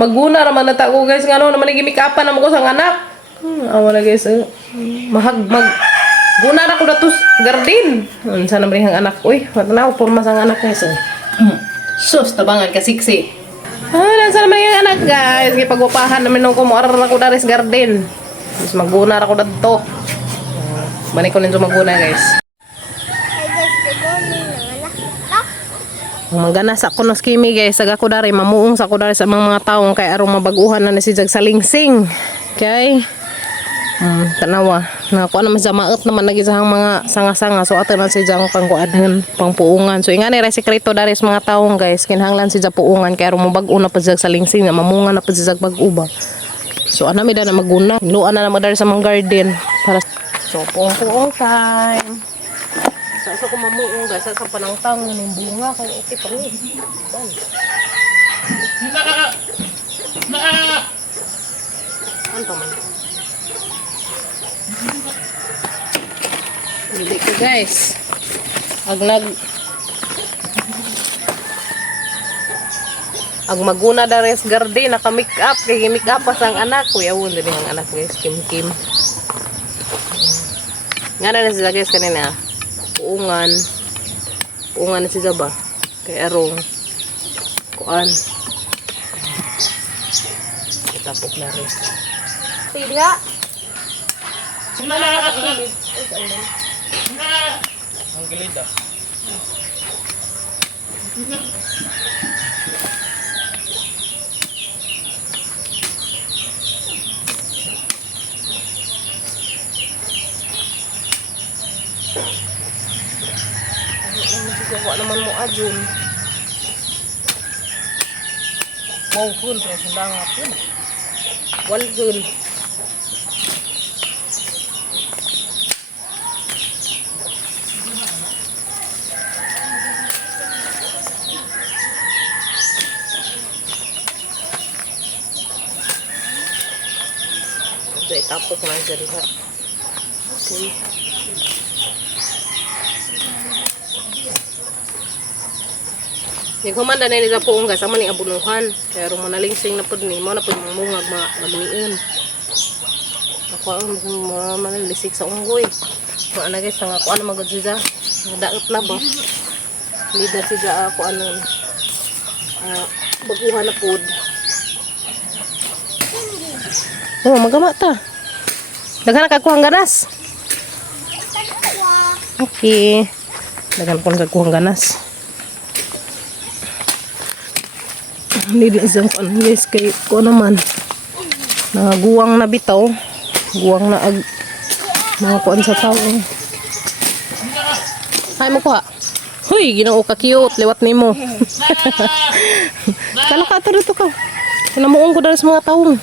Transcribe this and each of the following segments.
Maguna raman na ko guys ngano naman gimikapan na mo ko sang anak. Awa na guys. Mag guna na ko datos garden. Unsa na man ang anak uy, wala na porma sang anak guys. Sus tabangan ka siksi. Nasa naman yung anak guys. Gipagwapahan namin nung kumuarar ako daris garden. Mas maguna ako dito. Balik ko ninyo maguna guys. Maganas ako nos kimi guys. Saga ko dari mamuong sa ko dari sa mga taong kay arong mabaguhan na si jag salingsing. Okay? Tanawa. Na ko na mas maot naman lagi sa mga sanga-sanga. So ato na si jang pangkuadhan, pangpuungan. So ingani ra sekreto dari sa mga taong guys. Kinahanglan si jag puungan kay arong mabago na pa jag salingsing na mamunga na pa si jag baguba. So anami da na maguna. Luan na naman dari sa mga garden para so puong time. Sa ko mamuong guys sa panangtang ng bunga kay okay pa rin. Ano man? Hindi ko guys. Ag maguna da res garden naka make up kay make up pa sang anak ko yawon din ang anak guys Kim. Ngana na sila guys kanina. Puungan na si Zaba kay arong kuan kitapok na rin tiga ang gilid ah Gawa naman mo adun. Mau kun terus sandangat pun. Wal kun. Jadi tapok lang siya diha. Okay. Yung kumanda na nila po nga sama ni abunuhan. Kaya rin manalingsing na po ni mo na po yung mungag magniin. Ako ang manalisik sa unggoy. Kung ano guys, ako ano magagsiza. Daot na ba? Hindi na siya ako ano baguhan na po. Oh, magama ta. Daghan na kakuhang ganas. Okay. Daghan po kakuhang ganas. Hindi isang kan guys kay ko naman guwang na bitaw guwang na mga kuan sa tao ay mo kuha huy ginoo ka cute liwat nimo kala ka to dito ka namuong ko dahil sa mga taong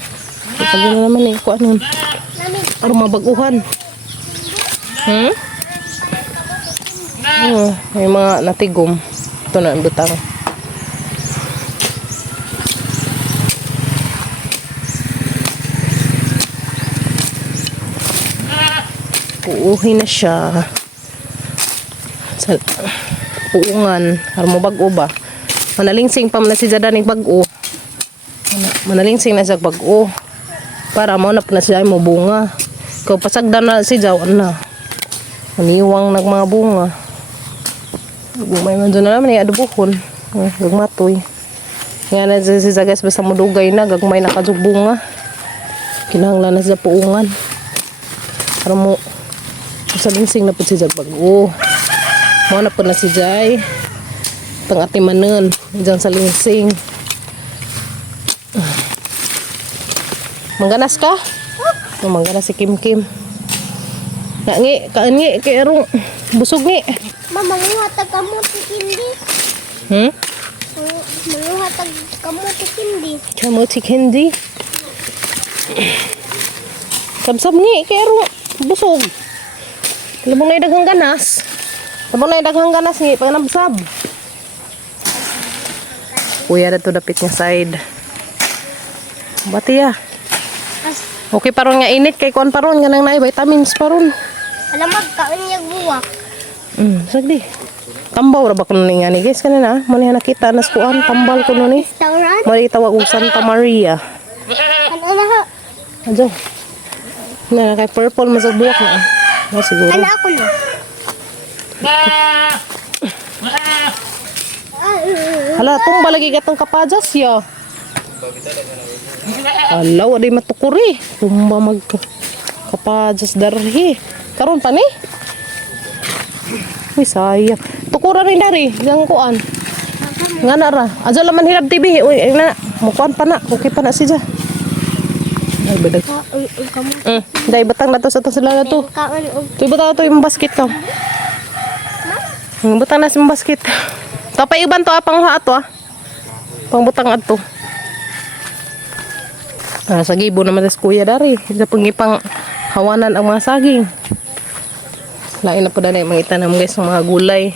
pag yun naman kuan nun para mabaguhan may mga natigom ito na ang butang puuhin na siya sa puungan para mo bago ba manalingsing pa na si Jadaning bago manalingsing na siya bago para mo na siya mo bunga kung pasagdan na si Jawan na maniwang nag mga bunga gumay man dyan na naman ay adubuhon gagmatoy nga na si Zagas basta madugay na gagmay nakadubunga kinahanglan na siya puungan para mo sa lingsing na po si Jai bago. Mo na po na si Jai. Tang atimanon. Diyan sa lingsing. Mangganas ka? Oh, mangganas si Kim. Ngi, kaangi, kay arong busog ni. Mama, manguhatag kamo si Kindi. Manguhatag kamo si Kindi. Kamo si Kindi? Sabsab ni, kay arong busog. Labong na daghang ganas. Labong na daghang ganas ni pag nabsab. Kuya dito dapit nga side. Bati ya. Okay paron nga init kay kon paron nga nang naay vitamins paron. Alam magkaon niya buwak. Sagdi. Tambaw ra ba kuno ni nga ni guys kanina? Mo ni nakita nas kuan tambal kuno ni. Restaurant? Mari tawag og Santa Maria. Ano na ha? Adyo. Na kay purple mas buwak na. Na siguro. Ano ako na? Hala, tumba lagi gatong kapajas ya. Hala, wala matukuri. Tumba mag kapajas darhi. Karon pa ni? Uy, sayang. Tukura rin dari. Yang kuan. Nga na ra. Adyo laman hirap TV. Uy, ay na. Mukuan pa na. Okay pa na siya. Ay, badag. Kamuti. Dahil batang na to sa to sila na to. Kaon og Tuy butang na to yung basket ka. Butang na sa basket. Tapay iban to apang ha ato ah. Pangbutang ato. Sa gibo naman sa kuya dari. Sa pangipang hawanan ang mga saging. Lain na po na yung mga itanam guys ng mga gulay.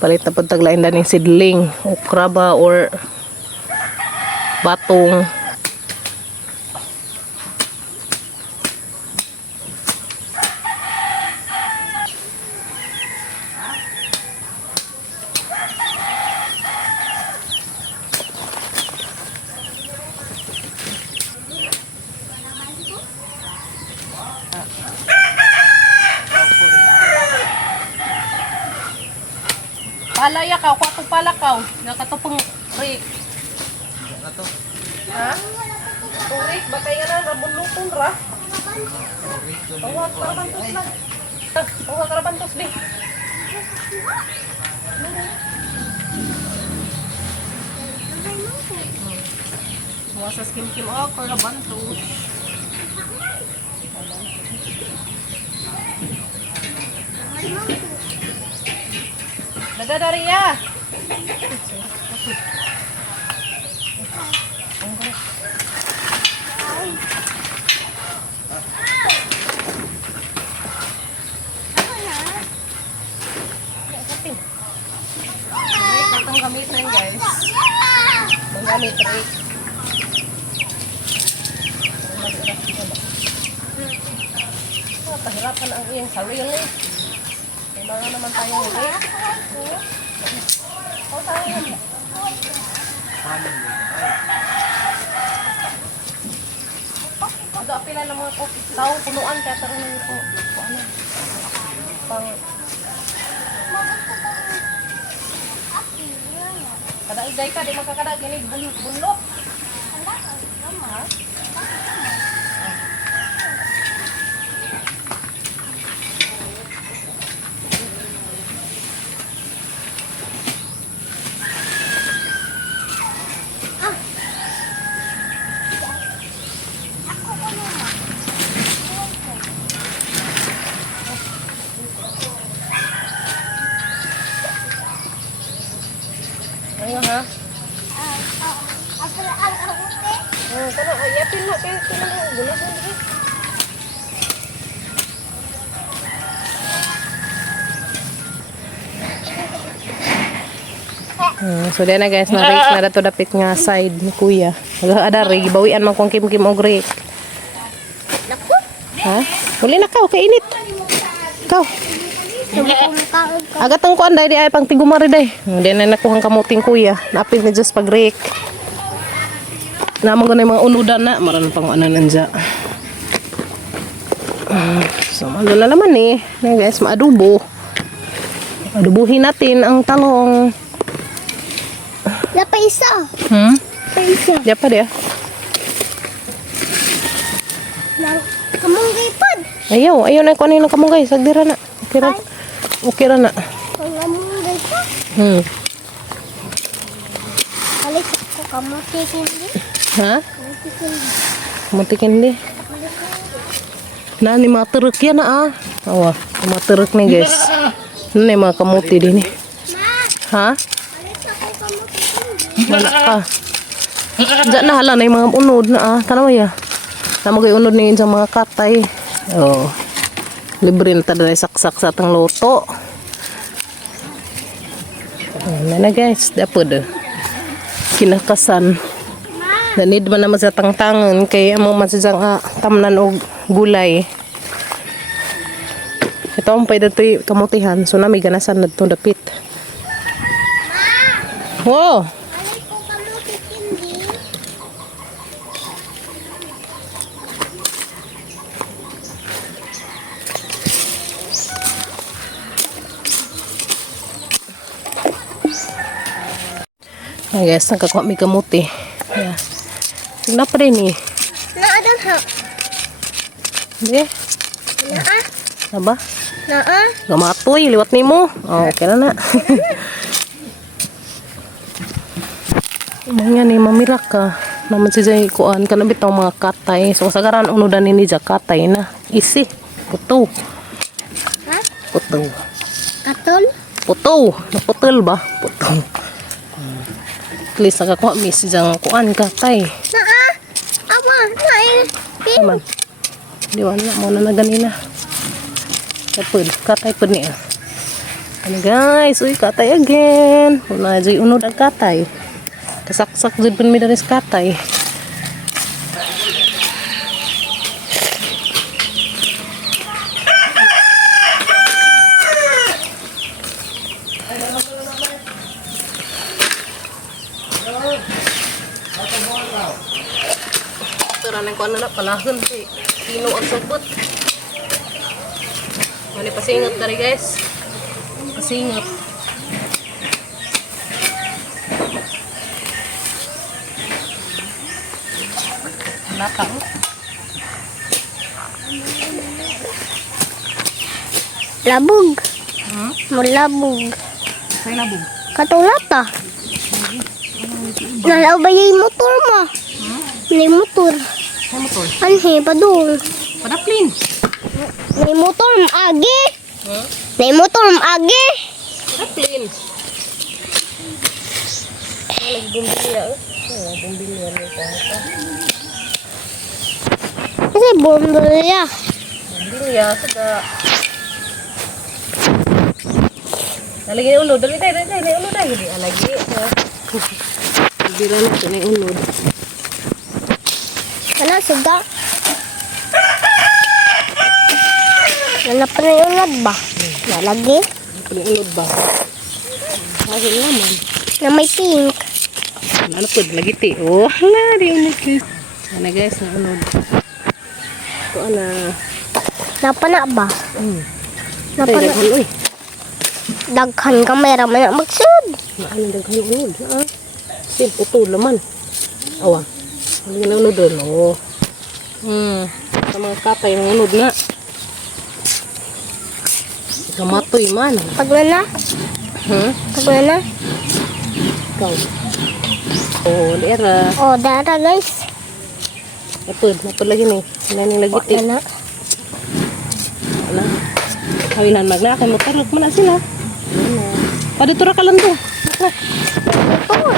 Palit na po taglain na ng sidling. Okra ba or batong. Palaya ka, kwatong palakaw. Nakatupang rik. Ha? Turik, batay nga na, rabunlutong ra. Pangwag karabantos lang. Pangwag karabantos, be. Huwag sa skim-kim, karabantos. Dadari ya. Itong gamitin guys. Gamit rake. Pahirapan ang iyong sarili. Kailangan naman tayong rake. Ada pila lang mga tao punuan kaya taron na ito. Ano? Pang kada igay ka di makakada gini bunlot. Ayo ha. Ako ang kamuti. Kana ayapin mo kay kinang bulasan dito. So then na guys, na-rake na dato dapit nga side ni kuya. Ada rig bawian man kung kim-kim og rake. Naku. Ha? Uli na ka, okay init. Kaw. Kaon ka. Agatang kuan dai di ay pang tigumari dai. Di na nakuhang kamuting kuya. Napil na just pag rake. Namo ganay mga unudan na, maran pang ano nandiya. So malo na naman eh. Na guys, maadubo. Adubuhin natin ang talong. Lapa isa. Pa isa. Diya pa dia. Kamunggay pod. Ayaw na kunin ng kamunggay. Sagdira na. Okay ra na. Kamunggay pod. Alis ko kamuti hindi. Ha? Kamuti hindi. Mutikin di. Na ni mga teruk yan na ah. Awa, mga teruk ni guys. Ano na yung mga kamuti din eh. Ha? Alis ako kamuti hindi. Wala ka. Diyan na hala na yung mga unod na ah. Tanawa ya. Tama kayo unod na yun sa mga katay. Oh. Libre na tayo saksak sa atang loto. Ayan na guys. Dapat kinakasan. Nanid man naman sa tangtangan. Kaya mo masasang tamnan o gulay. Ito ang pwede ito kamutihan. So na may ganasan na ito dapit. Wow! Alis ko kamuti Ayan guys, nagkakuha may kamuti. Ayan. Tignan pa rin eh. Naadan ha. Hindi. Naa. Aba? Naa. Gamatoy, liwat ni mo. Oh, okay na na. Mga ni mamirak ka. Naman si Jay kuan ka na bitaw mga katay. So sagaran unudan ni Nija katay na. Isi. Puto. Ha? Puto. Katol. Puto. Naputol ba? Puto. At least nakakuha mi si Jang kuan katay. Naa. Ama. Nain. Pin. Naman. Di wala mo na ganina. Kapud. Katay pud niya. Ano guys? Uy, katay again. Una Jay unod ang katay. Kasaksak jud pun mi dari katay. Tara nang kuan na palahon kay kino ang sabot. Mani pasingot dari guys. Pasingot. Nakang. Labog. Hmm? Mulabog. Say labog. Katulata. Nalaw ba yung motor mo? May motor. Say motor. Anhe, padung. Padaplin. May motor agi. Hmm? May motor agi. Padaplin. Lagi bumbilya. Oh, bumbilya ni ko. Kasi bundol ya. Bumbilya sada. Lagi ni ulod, dali ulod dai di lagi. Bilang ito na ulod. Ano, suga? Nalapa na yung ulad ba? Nalagi? Pili ulod ba? Lagi naman. Na may pink. Ano po, lagi ti. Oh, hala, di ulod guys. Ano guys, na ulod. Ito na. Napa na ba? Napa Tay, na. daghan, uy. Daghan kamera man na magsud. Ano daghan ulod? Ah. Sin, puto laman. Awa. Lagi na ulod rin, oh. Sa mga katay ng ulod na. Kamatoy man. Pag na. Pag na. Ikaw. Oh, dera. Oh, dara guys. Napod lagi ni. Naning lagi ti. Wala na. Wala. Kawilan magna kay mo tarok man na sila. Padito ra ka lang to. Oh,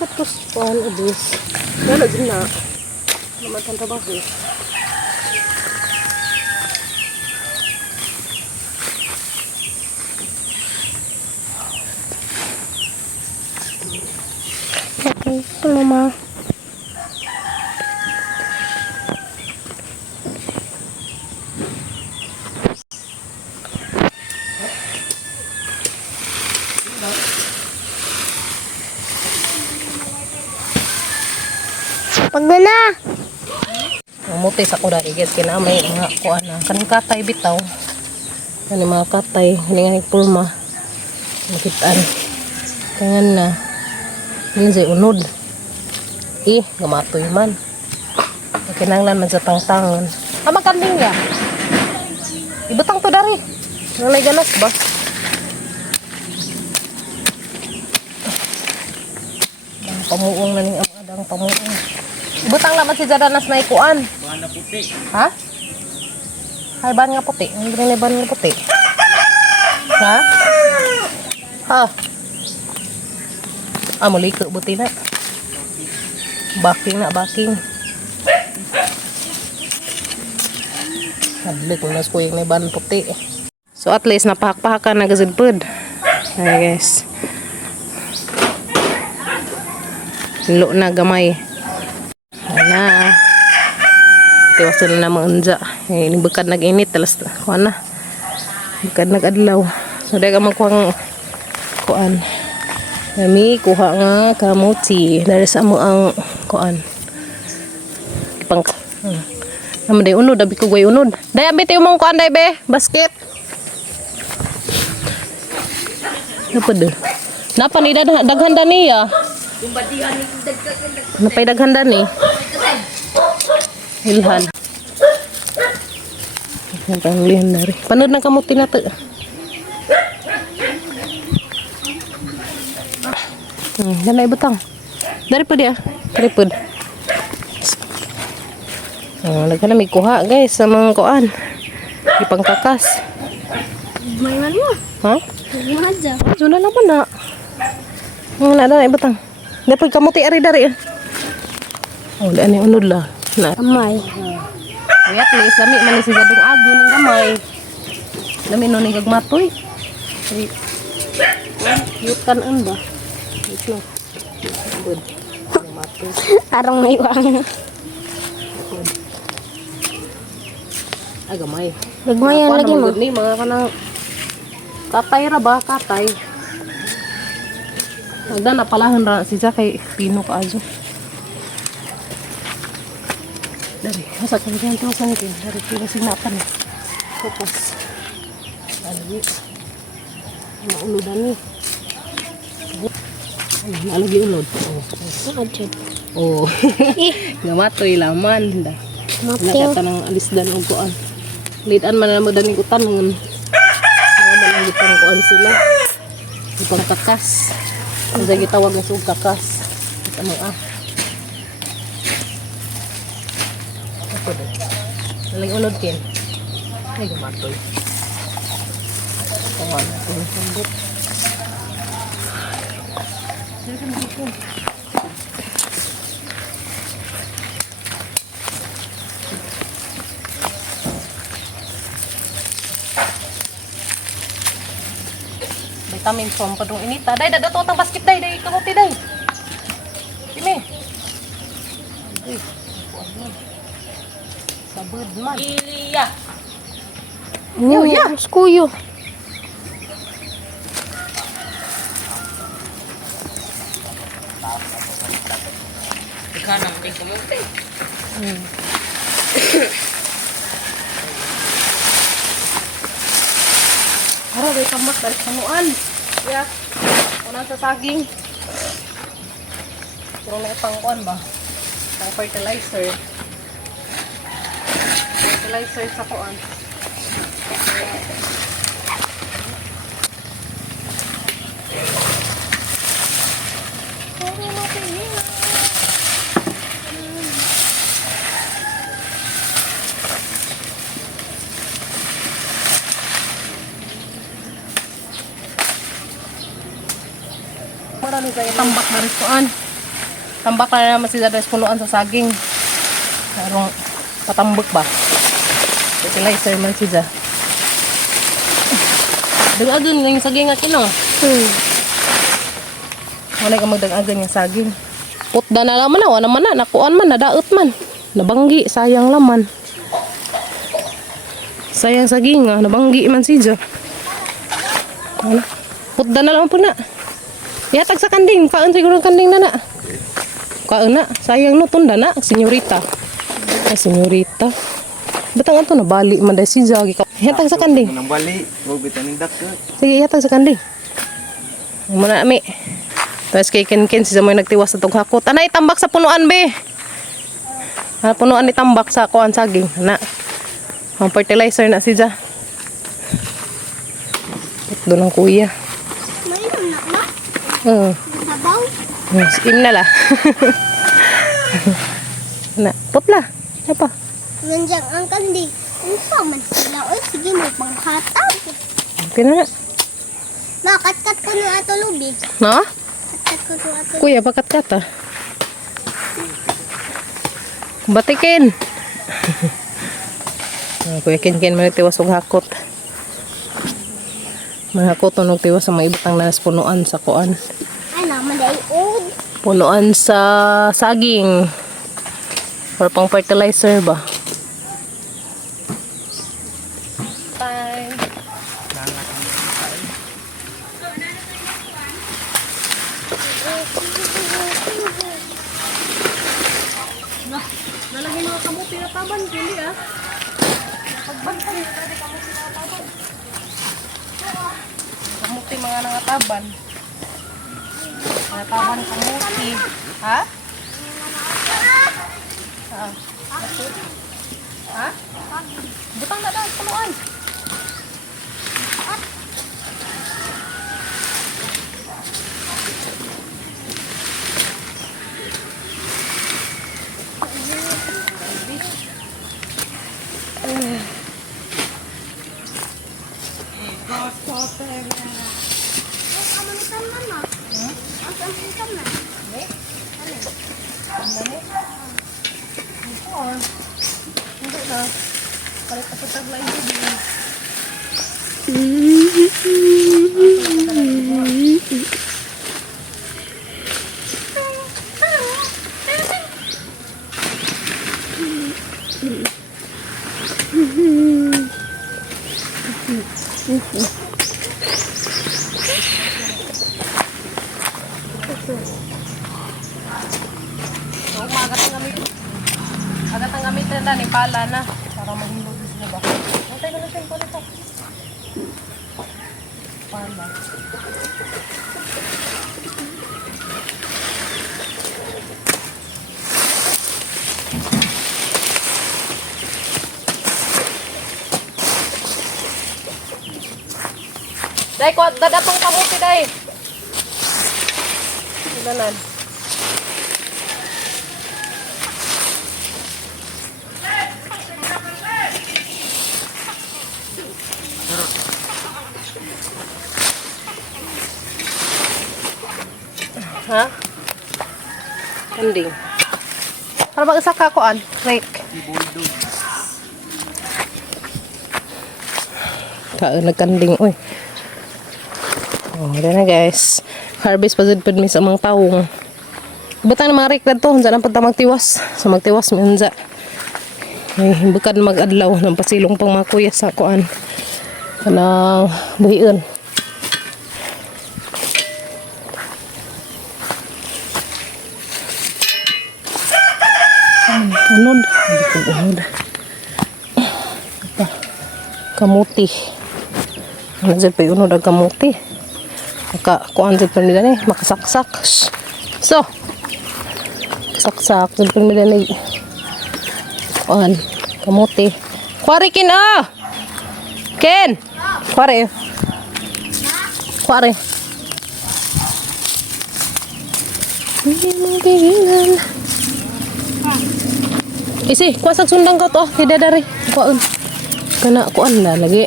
Ba't ko spawn abis? Wala din na. Naman tanda ba ko? okay. Ito mama. Pag na. Muti sa kuda guys kinamay nga kuan na kanang katay bitaw. Ano mga katay hiningan pulma. Makitaan. Kangan na. Ano jay unod. Gamatoy man. Kinanglan man sa tangtangan. Magkanding ya. Ibutang to dari. Ngalay ganas ba? Ang pamuong na ning amadang pamuong. Ibutang naman si Jadanas na ikuan. Bahan na puti. Ha? Ay, ban nga puti. Ang green ban nga puti. Ha? Ha? Muli ko buti na. Backing na, backing. Sablik mo na ko yung ban puti. So at least napahak-pahakan na gazidpud. Ay guys. Lo na gamay. Na. Tiwas na maunja. Ini bekad nag-init talas kuan na. Bekad nag-adlaw. So dai ka magkuhang kuan. Kami kuha nga kamuti dari sa mo ang kuan. Pang naman day unod abi ko goy unod. Day abi tayo mong kuan day be, basket. Napod. Napa ni daghan niya. Napay daghan ni. Ilhan. Ang panglihan na rin. Panood ng kamuti na to. Yan na ibutang. Dari po dia. Dari po. Nagkana may kuha guys sa mga kuan. Ipangkakas. May man mo. Ha? Maja. Zuna naman na. Na ibutang. Dari po kamuti ari dari. Oh, daan ni unod la. Na. Amay. Ay, at least, lami man ni si Gading Ago ng gamay. Lami nun ni gagmatoy. Ay, yutan an ba? Ito. Good. Gagmatoy. Arang may wang. Ay, gamay. Nagmayan Mga lagi kuwan mo. naman gud ni, mga kanang katay ra ba? Katay. Nagda napalahan ra siya kay Pino Kaajo. Dari, masa kalian tuh sang itu dari kiri sinapan. Fokus. Dari, nak uludan ni. Nak lagi ulud. Ajud. Oh, gamatoy laman dah. Mati. Nakita ng alis dan uguan. Lidan man na mo dan ikutan ngun. Mga lang gitang kuan sila. Ipang kakas. Ang gitawag na sug kakas. Kita mo Nalang unod kin. Ay, gumatoy. Kawan natin yung sambot. Vitamin from padung inita. Day, dadato ang basket day. Day, kamuti day. Sini. Ay, sabud man. Iya. Ano yan? Skuyo. Ikanang kay kamuti. Ara day kamat dari samuan. Ya. Una sa saging. Pero may pangkuan ba? Pang fertilizer. Fertilizer sa kuan. Marami kayo tambak na rin kuan. Tambak na naman sila dahil punuan sa saging. Parang patambak ba? Fertilizer man siya. Dagagan nga yung saging at ino. Wala ka magdagagan yung saging. Putda na laman na, wala man na, nakuan man, nadaot man. Nabanggi, sayang laman. Sayang saging nga, nabanggi man siya. Wala. Putda na laman po na. Yatag sa kanding, kaan siguro ang kanding na na. Kaan na, sayang no, tunda na, senyorita. Ay, senyorita. Batang ato na, bali man dahil si Zagi. Yatag sa kanding. Nang bali, huwag bitaning dakot. Sige, yatag sa kanding. Muna ami. Tapos kay Ken si Zamoy nagtiwas sa tughakot. Anay, tambak sa punuan, be. Punuan ni tambak sa kuan saging. Ana. Ang fertilizer na si Zah. Doon ang kuya. May na ma. Oo. Sabaw. Skim na la. Na, putla. Apa? Nandiyan ang kandi. Ano pa man sila? O, sige mo panghataw. Okay na. Makatkat ko na ato lubi. No? Katkat ko na ato. Kuya, bakat kata. Batikin. Kuya Ken man tiwas og hakot. Manghakot og tiwas sa mga ibutang nanas punuan sa kuan. Ay, naman dahil old. Punuan sa saging. Or pang fertilizer ba? Time. Nalagay mga kamuti na taban, hindi ah. Pagbantay na tayo kamuti na taban. Kamuti mga nangataban. Tawan kamuti. Ha? Ha? Butang na daw, tuluan. Kamunitan man na. Ang kamunitan na. Hindi na. Palit pa sa taglay din. So, agat ang gamit na ni pala na para mahimod sila ba. Antay na natin ko nito. Pala. Dai ko dadatong kamuti dai. Danan. Ha? Kanding. Para mag-isa ka ko an, rake. Nagkanding, uy. Oh, na guys. Harvest pa jud pud mi sa mga tawong. Butang na mga rake na to, unsa na pud ta magtiwas. So magtiwas mi unsa. Ay, bukan mag-adlaw ng pasilong pang mga kuya sa kuan. Kanang buhion. Unod. Unod. Kamuti. Ano dyan pa unod ang kamuti. Kuan dyan pa nila ni. Makasaksak. So. Saksak. Dyan pa nila ni. Kuan. Kamuti. Kuwari kin ah! Ken! Kuwari. Kuwari. Hindi mo gigilan. Isi, kuha sa sundang ko to. Hida dari. Kuhaan. Kana, kuhaan na lagi.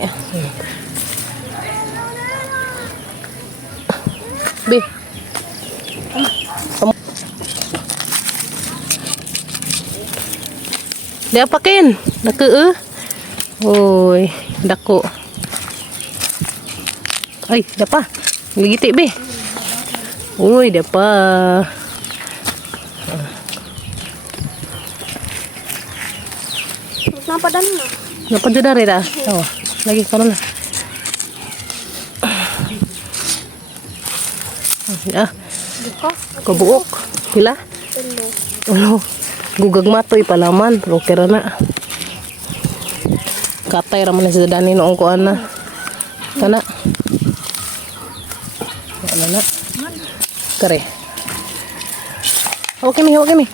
Be. Dia pakin. Dake Uy, dako. Ay, dapa. Ligiti be. Uy, dapa. Napadan na. Dapat jud dari dah. Oh, lagi karon na. Ah, kabuok. Pila? Oh, gugag matoy palaman, okay ra na. Katay ra man sa dani noong kuan na. Kana. Ano na? Kare. Okay mi.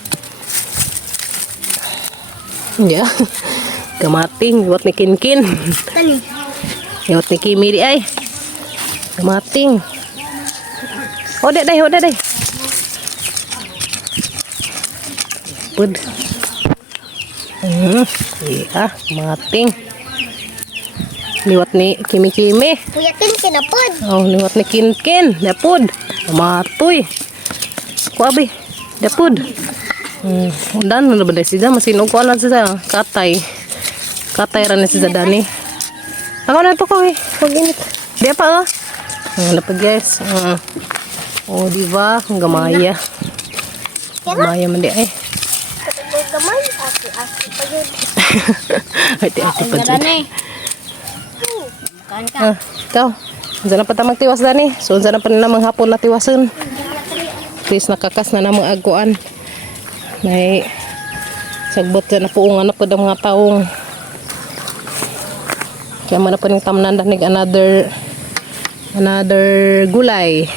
Ya. Kamating, iwat ni Kinkin. Tani. Iwat ni Kimi di ay. Kamating. Ode day. Pud. Iya, kamating. Liwat ni Kimi. Kuyakin kinapod. Oh, liwat ni Kinkin. Dapud. Matoy. Kuabi. Dapud. Udan na ba siya? Masinog ko na siya. Katay ra na siya dani. Ako na to ko eh. Pag-init. Di pa napag guys. Oh, di ba? Ang gamaya. Gamaya man di ay. Gamay. Aki pa yun. Ati-ati pa dyan. Kan ka. Ikaw. Unsa na pa ta magtiwas dani? So unsa na pa na manghapon na tiwason? Please nakakas na namang aguan. May sagbot na puungan na po ng mga taong. Kaya man na po ng tamnan danig another gulay.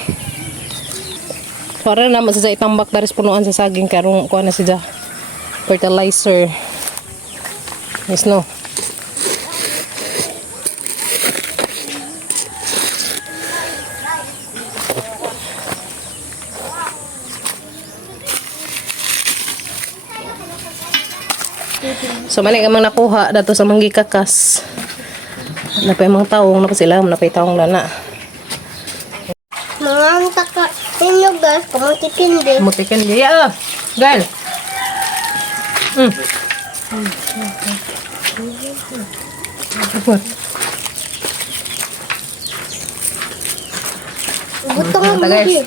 Para na sa itambak dari punuan sa saging karong kuha na siya fertilizer. Yes no. So mali ka mang nakuha dato sa manggikakas. Napay mang taong napa sila napay taong lana. Mga taka inyo guys, kumutikin din. Mutikin dia. Gal. Butang Ito, mo guys. din.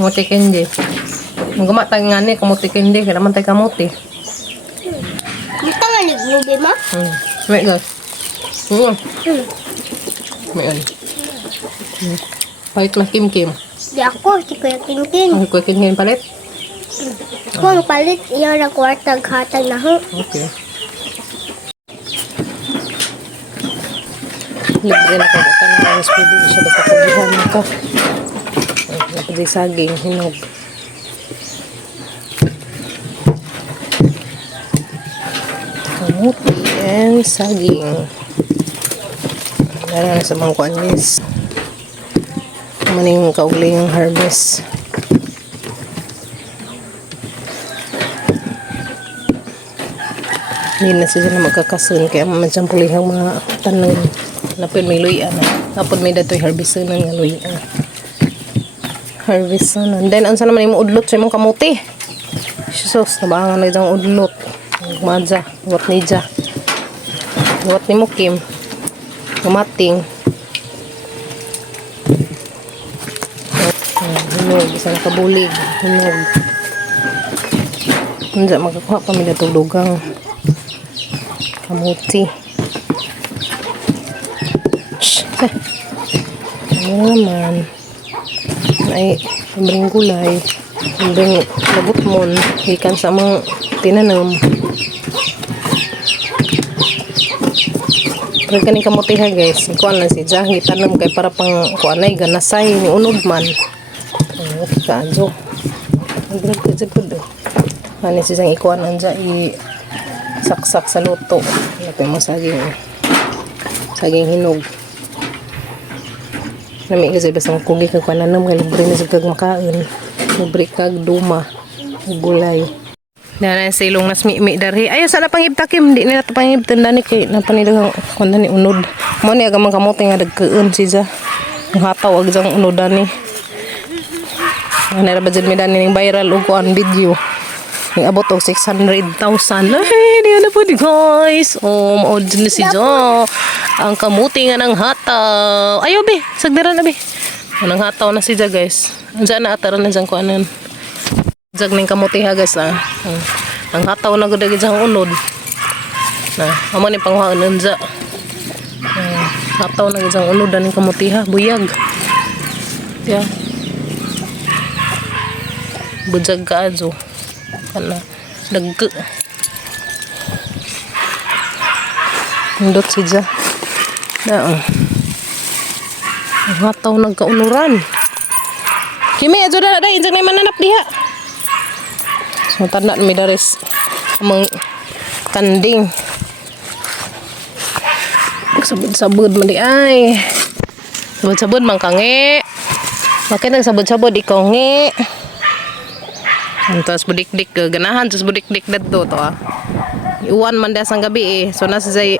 Mutikin di. Magmatay nga ni kumutikin di kaya naman tay kamuti. Butang nga naglubi ma? Wait guys. Wait. Palit lang kim-kim. Di ako, si Kuya Kinkin. Ang kuya kim palit. Kung palit, iya na kwartag hatag na ho. Okay. Libre na kayo. Tanong na mas pwede siya basta pagihan mo ka. Pwede saging, hinog. Kamuti and saging. Dara na sa mga kuan guys. Maning kaugling harvest. Hindi na sila na magkakasun kaya mamadyan pulihang mga tanong napin may luya na napin may dato'y harvest na nga luya harvest na and then ansa naman yung udlot sa imong kamuti Jesus nabangan na itong udlot madja wat ni dja wat ni mukim kamating hinog isa na kabulig hinog hindi magkakuha pa may datong dugang kamuti. Ano naman ay libreng gulay libreng lagot mon ikan sa mga tinanam pero kaning kamuti ha guys ikuan lang si Jahi tanam kay para pang kuanay ganasay ni unod man kaadyo ang pinagkajag ko do ano si Jang ikuan anja saksak sa luto. Lapin mo saging hinog. Nami kasi basta kugi kag pananam kay libre na sa kag makain. Libre kag duma. Gulay. Na silong nas mi darhi. Ayo sa na pangibtakim di nila pangibtan dani kay napanilang kuan ni unod. Mo ni aga man kamote nga dagkeun siya. Ang hataw ag jang unod dani. Ana ra ba jud mi dani ning viral og kuan video. Abot og 600,000. Ay, di na po di guys. Oh, maod na si Jo. Ang kamuti nga ng hataw. Ayo be, sagdira na be. Anang hataw na si Jo guys. Andiyan na ataran na dyan ko anan. Jag ning kamuti ha guys ah. Ang hataw na gud gyud unod. Na, amo ni panghuan anja. Hataw na gyud unod ning kamuti ha, buyag. Ya. Bujag ka ajo. Kana dagge ndot siya na hataw nagkaunuran kimi ajo na dai injang mananap diha so tanda mi dares among tanding sabud-sabud man di ay sabud-sabud man kange bakit nagsabud-sabud ikaw nge. Tapos budik-dik ganahan tapos budik-dik dadto to iwan man das ang gabi so nasa say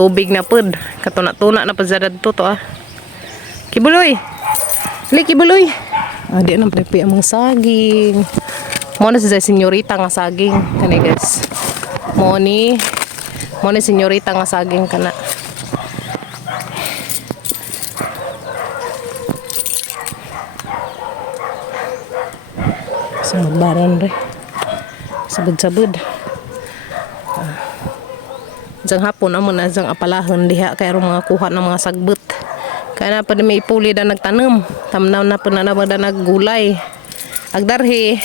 tubig na pud katuna-tuna na pud dadto to kibuloy li kibuloy di na prepi among saging mo na sa senyorita nga saging kani guys mo ni senyorita nga saging kana sa magbaran re sabud-sabud jang hapon amo na jang apalahon diha kay aron mga kuha ng mga sagbut kaya na pa may ipuli da nagtanom tamnaw na pa na naggulay agdarhi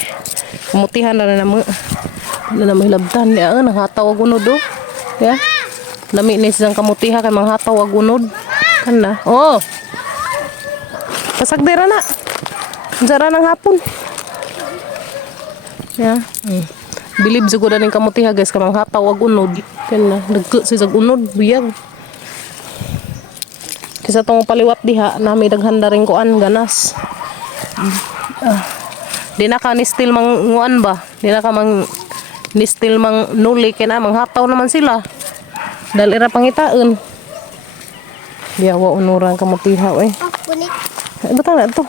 kumutihan na namo na mahilabtan diha nang hataw ag unod do ya lami ni jang kamutiha kay mga hataw ag unod kana oh pasagdira na Zara ng hapon. Ya. Bilib sa kuda ning kamutiha guys kamang hataw ag unod. Kana dagko sa sag unod biyag. Kisa tong paliwat diha nami daghanda ring kuan ganas. Di na ka ni still mang nguan ba? Di na ka mang ni still mang nuli kaya mang hataw naman sila. Dahil ira pangitaon. Biyawa unuran kamutiha eh. Oh, kunik. Betul na to.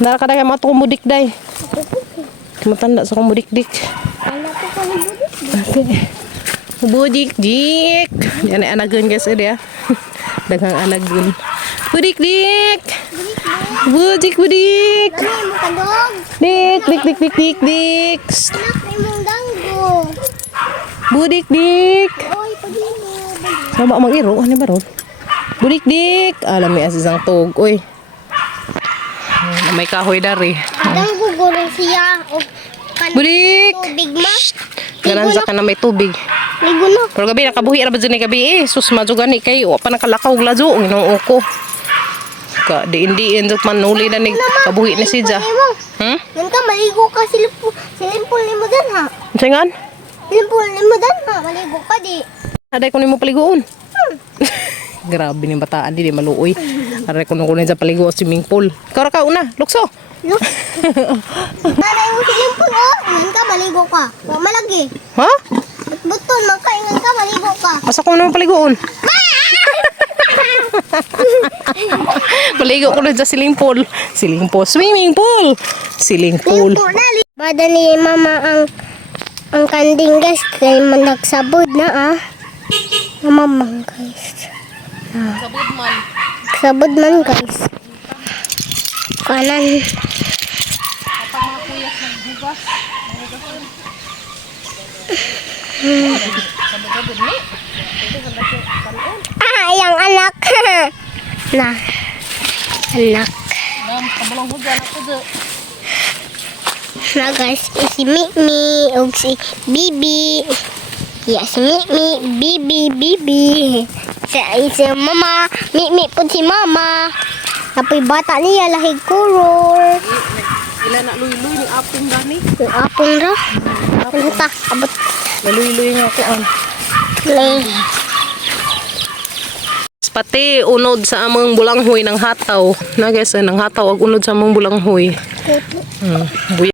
Dara kada kay mga kumudik day. Matanda sa kumudik-dik. Wala ko pa ni budik. Okay. Budik-dik. Yan ay anagon guys dia. Daghang anagon. Budik-dik. Budik-budik. Dami mo kandog. Dik, dik, dik, dik, dik, dik. Anak ni mong danggo. Budik-dik. Oy, pagi mo. Sama mang-iro ano ba ron? Budik-dik. Alam mi asisang tog. Oy. May kahoy dari. Danggo gulong siya. O Budik. tubig ma. Ganan sa kana may tubig. Ligo na. Pero gabi nakabuhi ra ba dyan gabi eh. Sus madugani kay wa pa nakalakaw og lazo nginong uko. Ka diin-diin jud man nuli na ni kabuhi ni si Ja. Hmm? Yan ka, maligo ka silimpol ni mo dan ha. Singan? Silimpol ni mo dan ha. Maligo ka di. Aday ko nimo paliguon. Grabe ni bataan di maluoy. Aray ko kunin sa paligo swimming pool. Ikaw ra ka una, lukso. Look. Nanay mo silimpol oh. Yan ka, maligo ka. Wa malagi. Ha? Buton, magkaingan ka, maligo ka. Asa ko nimo paliguon? Maligo ko na sa swimming pool. Swimming pool, swimming pool. Swimming pool. Bada ni mama ang kanding guys. Kaya man nagsabod na ah. Mamamang guys. Sabod man. Sabod man guys. Kanan. Yang anak. Nah. Anak. Nah guys, si Mimi ug si Bibi. Ya si Mimi, Bibi. Si Mama, Mimi pun si Mama. Tapi bata niya lahig kuror. Ila na luy-luy ni apong gani. Yung apong ra. Ano ta? Abot. Luy-luy nga ko an. Lay. Pati unod sa among bulanghoy ng hataw. Na guys, ng hataw ag unod sa among bulanghoy.